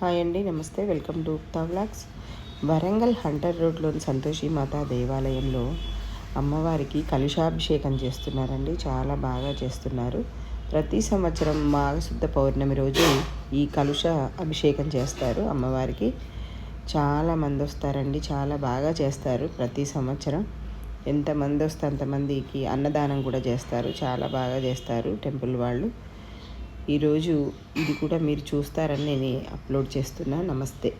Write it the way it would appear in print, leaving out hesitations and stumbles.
Hi అండి, నమస్తే. Welcome to ఉక్తా వ్లాగ్స్. వరంగల్ హంటర్ రోడ్లోని సంతోషి మాత దేవాలయంలో అమ్మవారికి కలుషాభిషేకం చేస్తున్నారండి. చాలా బాగా చేస్తున్నారు. ప్రతి సంవత్సరం మాఘశుద్ధ పౌర్ణమి రోజు ఈ కలుష అభిషేకం చేస్తారు అమ్మవారికి. చాలామంది వస్తారండి, చాలా బాగా చేస్తారు. ప్రతి సంవత్సరం ఎంతమంది వస్తే అంతమందికి అన్నదానం కూడా చేస్తారు. చాలా బాగా చేస్తారు టెంపుల్ వాళ్ళు. ఈరోజు ఇది కూడా మీరు చూస్తారని నేను అప్లోడ్ చేస్తున్నా. నమస్తే.